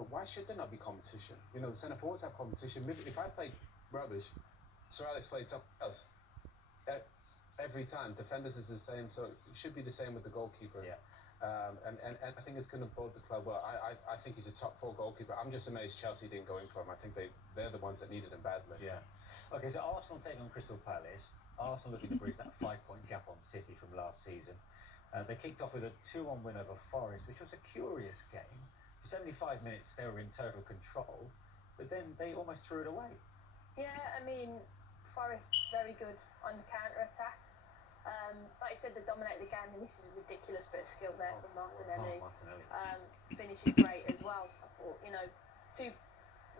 but why should there not be competition? You know, the centre forwards have competition. If I play rubbish, Sir Alex played something else. Every time, defenders is the same, so it should be the same with the goalkeeper. Yeah. And I think it's going to bode the club well. I think he's a top 4 goalkeeper. I'm just amazed Chelsea didn't go in for him. I think they're the ones that needed him badly. Yeah. Okay, so Arsenal taking on Crystal Palace. Arsenal looking to bridge that 5-point gap on City from last season. They kicked off with a 2-1 win over Forest, which was a curious game. For 75 minutes, they were in total control, but then they almost threw it away. Yeah, I mean, Forest very good on the counter-attack. Like you said, they dominate the game, and this is a ridiculous bit of skill there from Martinelli. Finishing great as well. I thought, you know, 2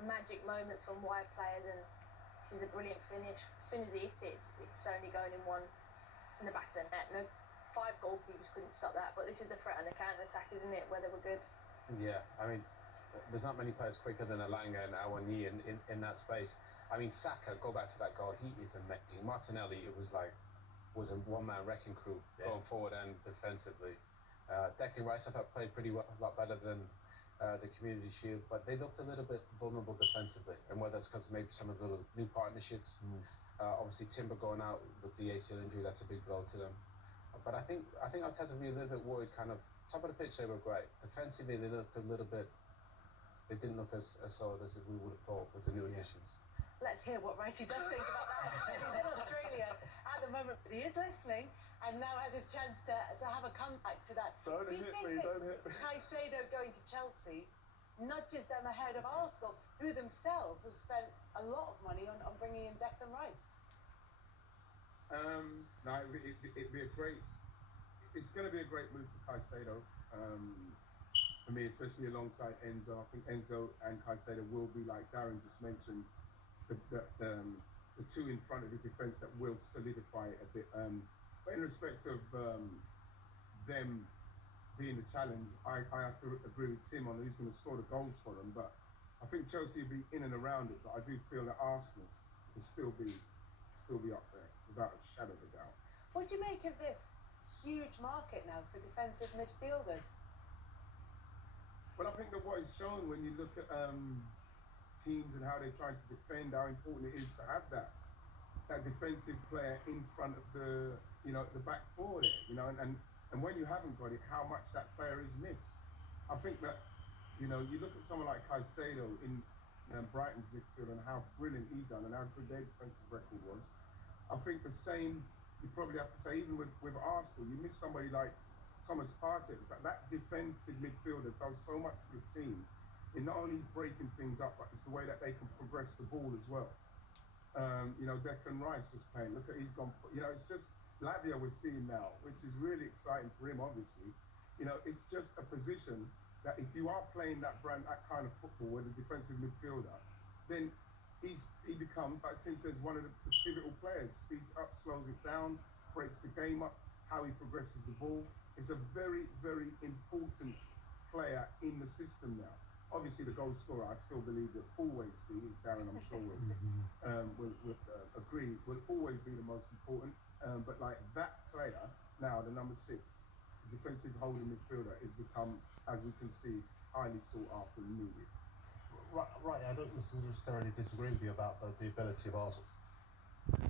magic moments from wide players, and this is a brilliant finish. As soon as he hit it, it's only going in the back of the net. No, 5 goalkeepers couldn't stop that, but this is the threat on the counter-attack, isn't it, where they were good. Yeah, I mean, there's not many players quicker than Elanga and Awani in that space. I mean, Saka, go back to that goal, he is amazing. Martinelli, it was a one-man wrecking crew going forward and defensively. Declan Rice, I thought, played pretty well, a lot better than the Community Shield, but they looked a little bit vulnerable defensively, and whether it's because maybe some of the new partnerships, obviously Timber going out with the ACL injury, that's a big blow to them. But I think Arteta will be a little bit worried. Kind of top of the pitch, they were great. Defensively, they looked a little bit. They didn't look as solid as we would have thought with the new additions. Let's hear what Righty does think about that. He's in Australia at the moment, but he is listening and now has his chance to have a comeback to that. Don't hit me. Caicedo going to Chelsea nudges them ahead of Arsenal, who themselves have spent a lot of money on bringing in Declan Rice. No, it'd be a great. It's going to be a great move for Caicedo. For me, especially alongside Enzo. I think Enzo and Caicedo will be, like Darren just mentioned, the 2 in front of the defence that will solidify it a bit. But in respect of them being the challenge, I have to agree with Tim on who's going to score the goals for them. But I think Chelsea will be in and around it. But I do feel that Arsenal will still be up there without a shadow of a doubt. What do you make of this huge market now for defensive midfielders? Well, I think that what is shown when you look at teams and how they're trying to defend, how important it is to have that defensive player in front of the back four there, and when you haven't got it, how much that player is missed. I think that, you look at someone like Caicedo in Brighton's midfield and how brilliant he done and how good their defensive record was. I think the same you probably have to say even with Arsenal. You miss somebody like Thomas Partey. It's like that defensive midfielder does so much for the team in not only breaking things up, but it's the way that they can progress the ball as well. Declan Rice was playing. Look at he's gone. It's just Lavia we're seeing now, which is really exciting for him. Obviously, it's just a position that if you are playing that kind of football with a defensive midfielder, then he becomes, like Tim says, one of the pivotal players. Speeds up, slows it down, breaks the game up. How he progresses the ball. It's a very, very important player in the system now. Obviously, the goal scorer, I still believe will always be, Darren, I'm sure will agree, will always be the most important. But like that player, now the number 6, the defensive holding midfielder, has become, as we can see, highly sought after and needed. Right, I don't necessarily disagree with you about the ability of Arsenal